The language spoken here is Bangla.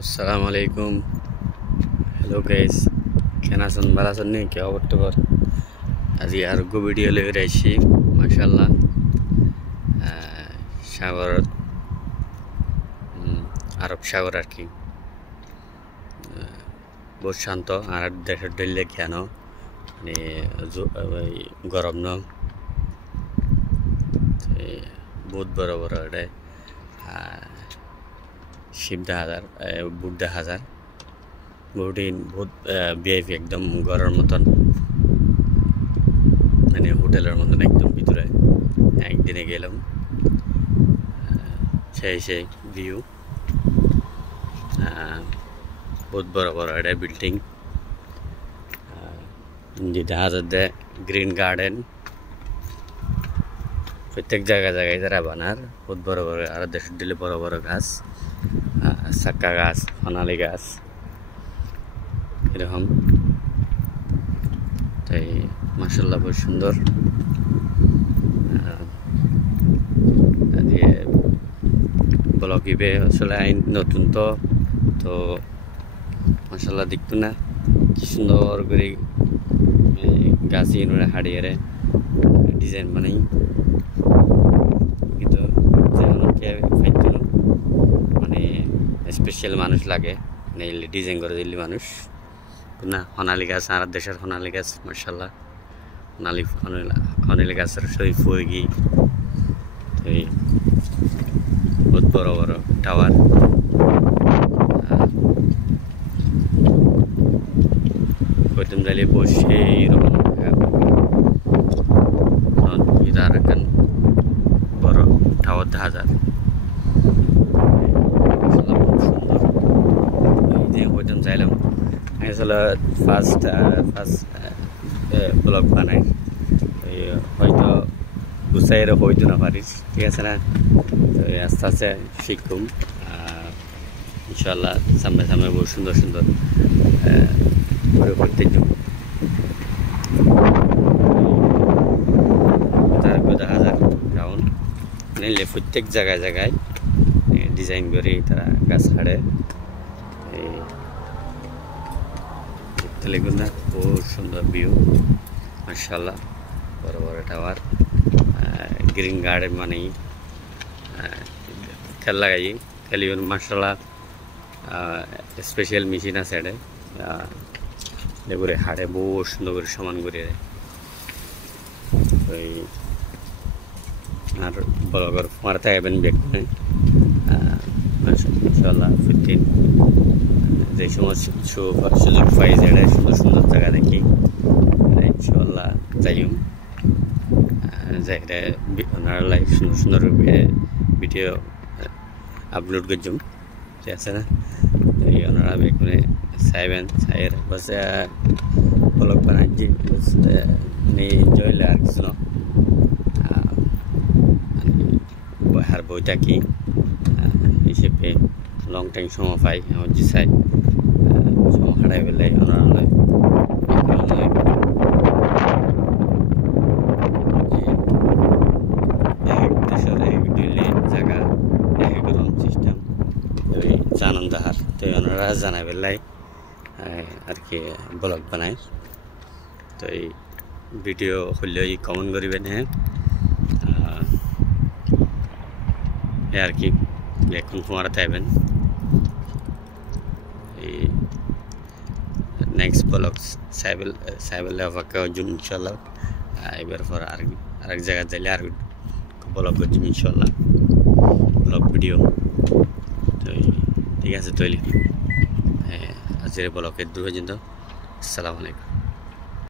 আসসালামু আলাইকুম। হ্যালো গাইস, কেন আছেন? ভালো আছেন নি? কি খবর? আজ আর ভিডিও লয়ে রাইছি। মাশাআল্লাহ, সাগর, আরব সাগর আর কি বহুত শান্ত। আর দেশের ডলে কেন মানে গরম ন বহুত বড় বড় এটা শিবদা হাজার বুদ্ধা হাজার বহুদিন বহুত ভিআইপি একদম ঘরের মতন, মানে হোটেলের মতন একদম ভিতরে। একদিনে গেলাম, সেই ভিউ বহুত বড় বড় এটা বিল্ডিং, যে দেখা যাচ্ছে গ্রিন গার্ডেন। প্রত্যেক জায়গায় তারা বানার বহুত বড় বড়। আর দেশের দিলে বড় বড় গাছ, সাক্কা গাছ, সোনালি গাছ এরকম। তাই মাশাআল্লাহ বহুত সুন্দর। ব্লগ ইবে আসলে আইন নতুন তো মাশাআল্লাহ দেখতো না কি সুন্দর করে গাছ ইনুরে হাড়িয়ে ডিজাইন বানাই, কিন্তু ফাইতো না, মানে স্পেশাল মানুষ লাগে মানে ডিজাইন করে দিল্লি মানুষ না। সোনালি গাছ, আর দেশের সোনালি গাছ মাশাআল্লাহ, সোনালি গাছের শরীফ হয়ে গিয়ে বহুত বড় বড় টাওয়ার। কইতাম যাইলে বসে এরকম ইদার একখান বড় টাওয়ার দেখা যায়। কইতাম চাইলাম আসলে ফার্স্ট ব্লগ বানাই, হয়তো গুছাই হইতো না পারিস, ঠিক আছে না? তো আস্তে আস্তে শিখুম ইনশাল্লাহ। সামনে বহু সুন্দর সুন্দর করে করতে যাব। দেখা যায় টাউন নিলে প্রত্যেক জায়গায় ডিজাইন করে তারা গাছ হাড়ে। দেখতে না বহুত সুন্দর ভিউ মাশাআল্লাহ। বড় বড় টাওয়ার, গ্রিন গার্ডেন মানে খেল লাগাই খেলি মাশাআল্লাহ। স্পেশাল মেশিন আছে এটা, এগুলো হাড়ে বহুত সুন্দর করে সমান করে। ওই আর ব্লগর মারতে যাবেন বেগুনে মাশাআল্লাহ। ফিরতিন যে সমস্ত সুযোগ পাই যায় সুন্দর সুন্দর জায়গা দেখি ইনশাআল্লাহ যাইম। ওনারা লাইক সুন্দর সুন্দর ভিডিও আপলোড করছুম, ঠিক আছে না? ওনারা বেগুনে চাইবেন চাইয়ের বসে ব্লগ বানাচ্ছি এনজয় আর কিছু না। আর বইটা কি হিসেবে লং টাইম সময় পাই আমার যে চাই সময় হারাই পেলাই ওনারা জায়গা সিস্টেম আনন্দ হার। তো ওনারা জানাই পেলাই আর কি ব্লগ বানায়। তো এই ভিডিও হলে কমেন্ট করবেন। হ্যাঁ, আর কি এখন কুমারাতে আইবেন। এই নেক্সট ব্লগ সাইবেল অপেক্ষা হচ্ছুম ইনশাল্লাহ। এবার পর আরেক জায়গায় যাইলে আর ব্লগ করছুম ইনশাল্লাহ, ব্লগ ভিডিও। তো ঠিক আছে, তৈরি আজকের ব্লগের দূর পর্যন্ত। আসসালামু আলাইকুম।